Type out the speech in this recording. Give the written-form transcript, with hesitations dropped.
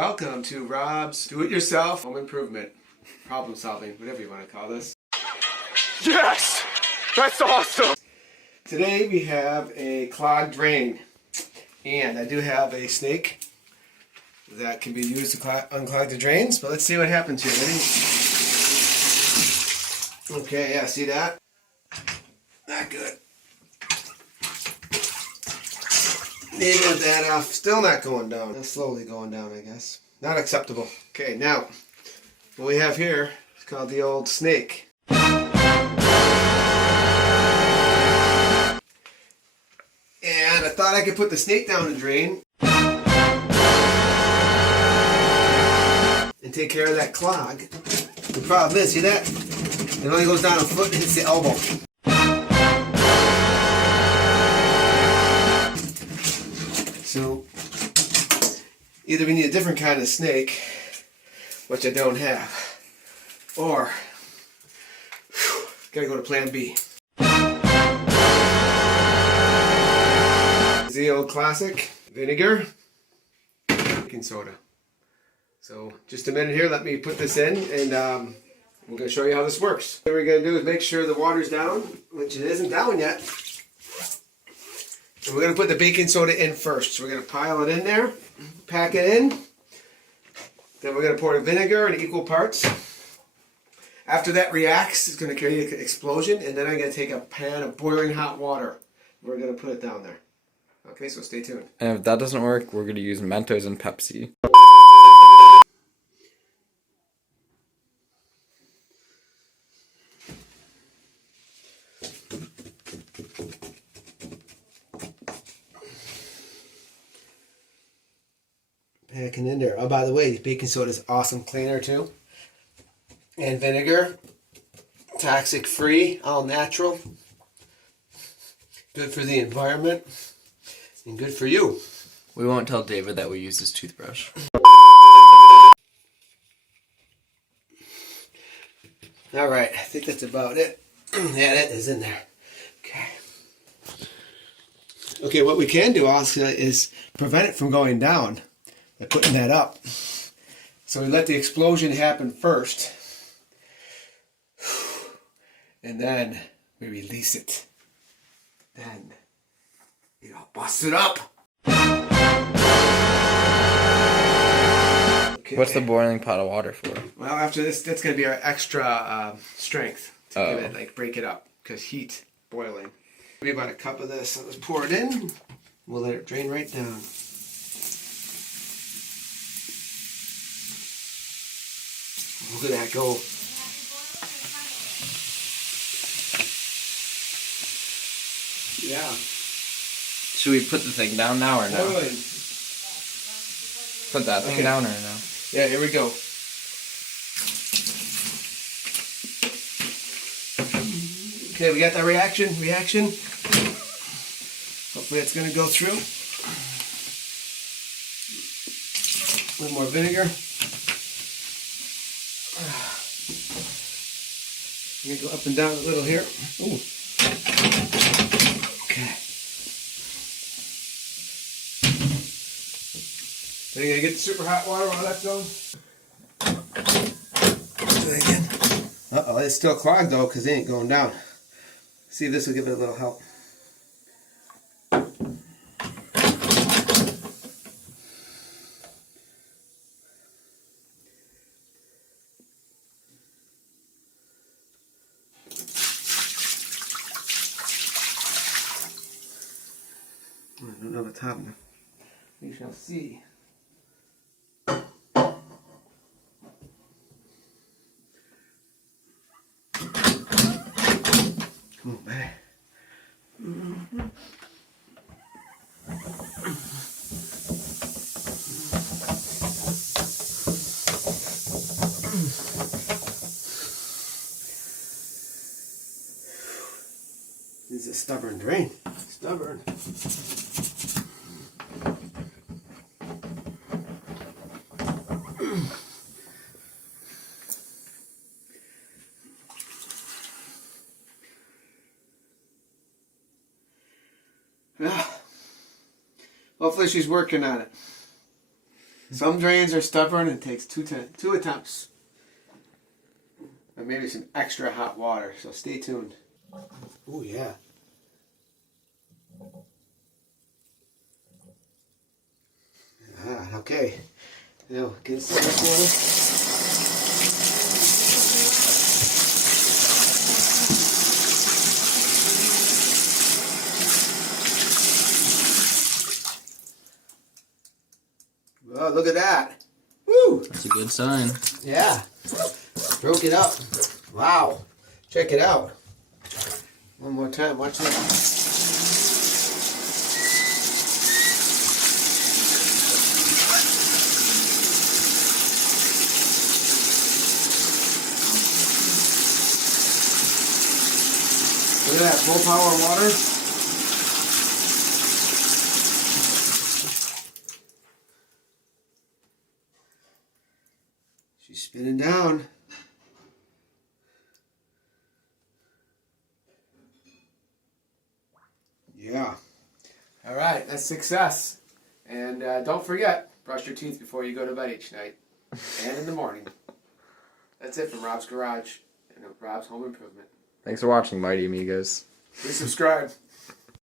welcome to Rob's Do-It-Yourself Home Improvement, Problem Solving, whatever you want to call this. Yes! That's awesome! Today we have a clogged drain, and I do have a snake that can be used to unclog the drains, but let's see what happens here. Ready? Okay, yeah, see that? Not good. Maybe with that off, still not going down. It's slowly going down, I guess. Not acceptable. Okay, now, what we have here is called the old snake. And I thought I could put the snake down the drain and take care of that clog. The problem is, see that? It only goes down a foot and hits the elbow. So, either we need a different kind of snake, which I don't have, or gotta go to plan B. The old classic, vinegar, baking soda. So, just a minute here, let me put this in, and I'm going to show you how this works. What we're going to do is make sure the water's down, which it isn't down yet. And we're going to put the baking soda in first. So we're going to pile it in there, pack it in. Then we're going to pour the vinegar in equal parts. After that reacts, it's going to create an explosion. And then I'm going to take a pan of boiling hot water. We're going to put it down there. Okay, so stay tuned. And if that doesn't work, we're going to use Mentos and Pepsi. Packing in there. Oh, by the way, baking soda is awesome cleaner too. And vinegar, toxic free, all natural. Good for the environment and good for you. We won't tell David that we use his toothbrush. Alright, I think that's about it. Yeah, that is in there. Okay. Okay, what we can do also is prevent it from going down by putting that up. So we let the explosion happen first. And then we release it. Then it'll bust it up. Okay. What's the boiling pot of water for? Well, after this, that's going to be our extra strength to give it, like, break it up, because heat, boiling. Maybe about a cup of this. So let's pour it in. We'll let it drain right down. Look at that go. Yeah. Should we put the thing down now or no? Boiling. Put that thing down or no? Yeah, here we go. Okay, we got that reaction. Hopefully it's going to go through. A little more vinegar. I'm going to go up and down a little here. Ooh. Okay. Then you're going to get the super hot water while that's going. Do that again. Uh-oh, it's still clogged though because it ain't going down. See if this will give it a little help. I don't know the top now. We shall see. Come on, man. This is a stubborn drain. Stubborn. Yeah. Hopefully she's working on it. Some drains are stubborn and it takes two attempts. And maybe some extra hot water, so stay tuned. Oh yeah. Okay. Now get some water. Oh, look at that. Woo! That's a good sign. Yeah. Broke it up. Wow. Check it out. One more time. Watch this. Look at that. Full power water. She's spinning down. Yeah. All right, that's success. And don't forget, brush your teeth before you go to bed each night and in the morning. That's it from Rob's Garage and Rob's Home Improvement. Thanks for watching, Mighty Amigos. Please subscribe.